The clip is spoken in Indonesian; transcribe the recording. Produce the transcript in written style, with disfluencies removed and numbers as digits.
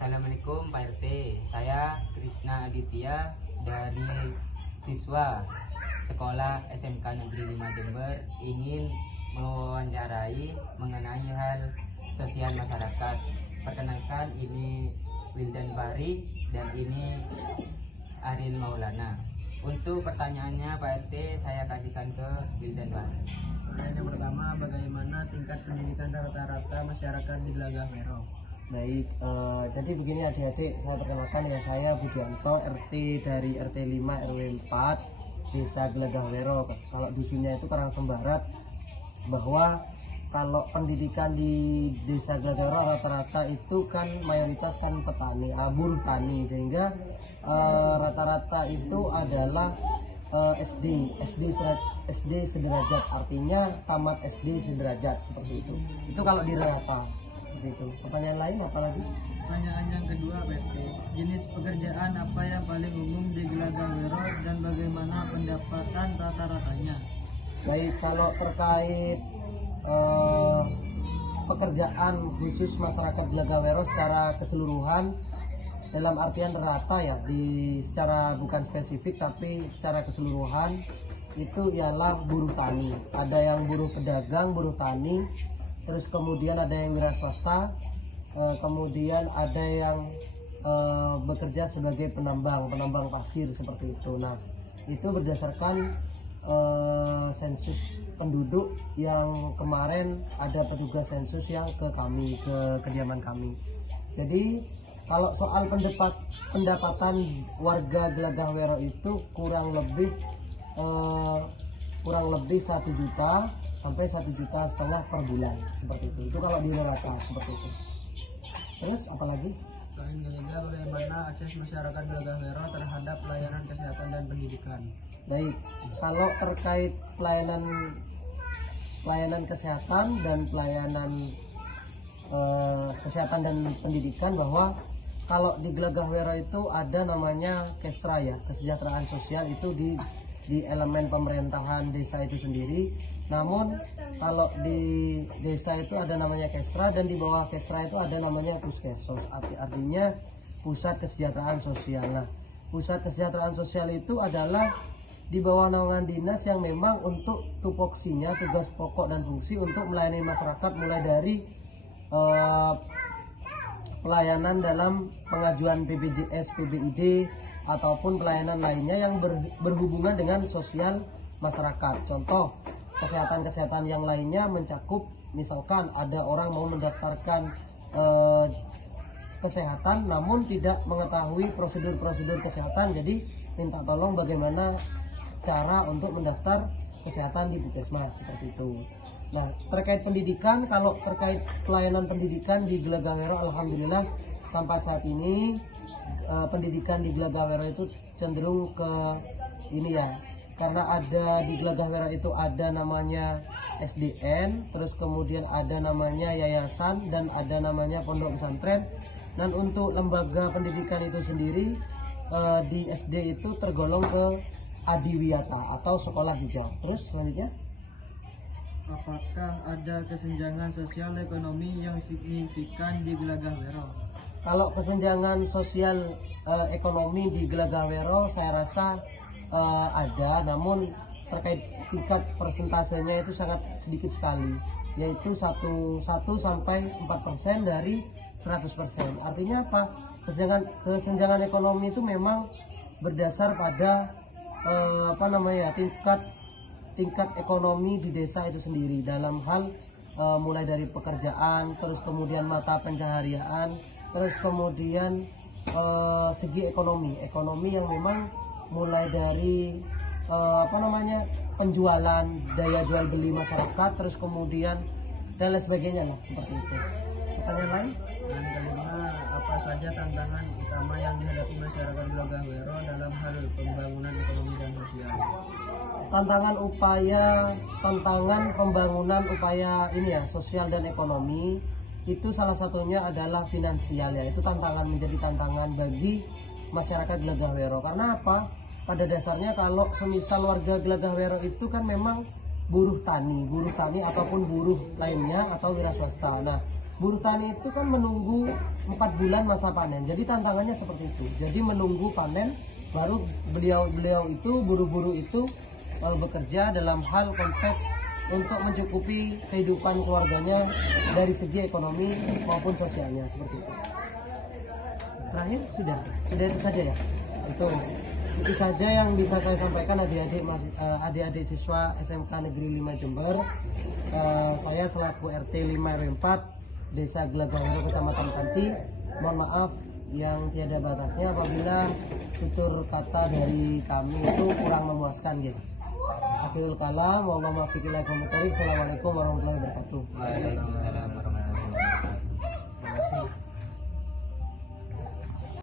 Assalamualaikum Pak RT, saya Krisna Aditya dari siswa Sekolah SMK Negeri 5 Jember ingin mewawancarai mengenai hal sosial masyarakat. Perkenalkan, ini Wildan Fahri dan ini Arin Maulana. Untuk pertanyaannya Pak RT, saya kasihkan ke Wildan Fahri. Yang pertama, bagaimana tingkat pendidikan rata-rata masyarakat di Gelagah Wero? Baik, jadi begini adik-adik, saya perkenalkan ya, saya Budianto, RT dari RT 5 RW 4 Desa Gelagah Wero. Kalau dusunnya itu Karangsembarat. Bahwa kalau pendidikan di Desa Gelagah Wero rata-rata itu kan mayoritas kan petani, buruh tani, sehingga rata-rata itu adalah SD sederajat, artinya tamat SD sederajat, seperti itu. Itu kalau di rata. Itu. Pertanyaan lain apa lagi? Pertanyaan yang kedua, PT. Jenis pekerjaan apa yang paling umum di Gelagah Wero dan bagaimana pendapatan rata-ratanya? Baik, kalau terkait pekerjaan khusus masyarakat Gelagah Wero secara keseluruhan, dalam artian rata ya, secara bukan spesifik tapi secara keseluruhan itu ialah buruh tani. Ada yang buruh pedagang, buruh tani, terus kemudian ada yang wira swasta, kemudian ada yang bekerja sebagai penambang pasir, seperti itu. Nah, itu berdasarkan sensus penduduk yang kemarin ada petugas sensus yang ke kediaman kami. Jadi kalau soal pendapatan warga Gelagah Wero itu kurang lebih 1 juta sampai 1,5 juta per bulan, seperti itu. Itu kalau di rata seperti itu. Terus apalagi? Selain ketiga, bagaimana akses masyarakat Gelagah Wero terhadap pelayanan kesehatan dan pendidikan? Baik, kalau terkait pelayanan kesehatan dan pelayanan kesehatan dan pendidikan, bahwa kalau di Gelagah Wero itu ada namanya Kesra ya, kesejahteraan sosial, itu di elemen pemerintahan desa itu sendiri. Namun kalau di desa itu ada namanya Kesra, dan di bawah Kesra itu ada namanya Puskesos, artinya pusat kesejahteraan sosial. Nah, pusat kesejahteraan sosial itu adalah di bawah naungan dinas yang memang untuk tupoksinya, tugas pokok dan fungsi untuk melayani masyarakat, mulai dari pelayanan dalam pengajuan BPJS, PBID, ataupun pelayanan lainnya yang berhubungan dengan sosial masyarakat. Contoh, kesehatan yang lainnya mencakup, misalkan ada orang mau mendaftarkan kesehatan namun tidak mengetahui prosedur kesehatan, jadi minta tolong bagaimana cara untuk mendaftar kesehatan di Puskesmas, seperti itu. Nah, terkait pendidikan, kalau terkait pelayanan pendidikan di Gelagah Wero, alhamdulillah sampai saat ini pendidikan di Gelagah Wero itu cenderung ke ini ya, karena ada di Gelagah Wero itu ada namanya SDN, terus kemudian ada namanya yayasan, dan ada namanya pondok pesantren. Dan untuk lembaga pendidikan itu sendiri, di SD itu tergolong ke Adiwiyata atau sekolah hijau. Terus selanjutnya, apakah ada kesenjangan sosial ekonomi yang signifikan di Gelagah Wero? kalau kesenjangan sosial ekonomi di Gelagah Wero saya rasa ada, namun terkait tingkat persentasenya itu sangat sedikit sekali, yaitu 1 sampai 4% dari 100%. Artinya apa? Kesenjangan ekonomi itu memang berdasar pada tingkat ekonomi di desa itu sendiri, dalam hal mulai dari pekerjaan, terus kemudian mata pencaharian, terus kemudian segi ekonomi yang memang mulai dari penjualan, daya jual beli masyarakat, terus kemudian dan lain sebagainya lah, seperti itu. Pertanyaan lain? Dan kelima, apa saja tantangan utama yang dihadapi masyarakat Gelagah Wero dalam hal pembangunan ekonomi dan sosial? Tantangan pembangunan upaya ini ya, sosial dan ekonomi, itu salah satunya adalah finansial ya. Itu menjadi tantangan bagi masyarakat Gelagah Wero. Karena apa? Pada dasarnya kalau semisal warga Gelagah Wero itu kan memang buruh tani ataupun buruh lainnya atau wira swasta. Nah, buruh tani itu kan menunggu 4 bulan masa panen. Jadi tantangannya seperti itu. Jadi menunggu panen baru beliau itu buruh-buruh itu bekerja dalam hal konteks untuk mencukupi kehidupan keluarganya dari segi ekonomi maupun sosialnya seperti itu. Terakhir sudah itu saja ya. Itu saja yang bisa saya sampaikan adik-adik siswa SMK Negeri 5 Jember. Saya selaku RT 5 RW 4 Desa Gelagawero Kecamatan Kanti, mohon maaf yang tiada batasnya apabila tutur kata dari kami itu kurang memuaskan gitu. Akhirul kalam, wallahualam. Assalamualaikum warahmatullahi wabarakatuh. Waalaikumsalam.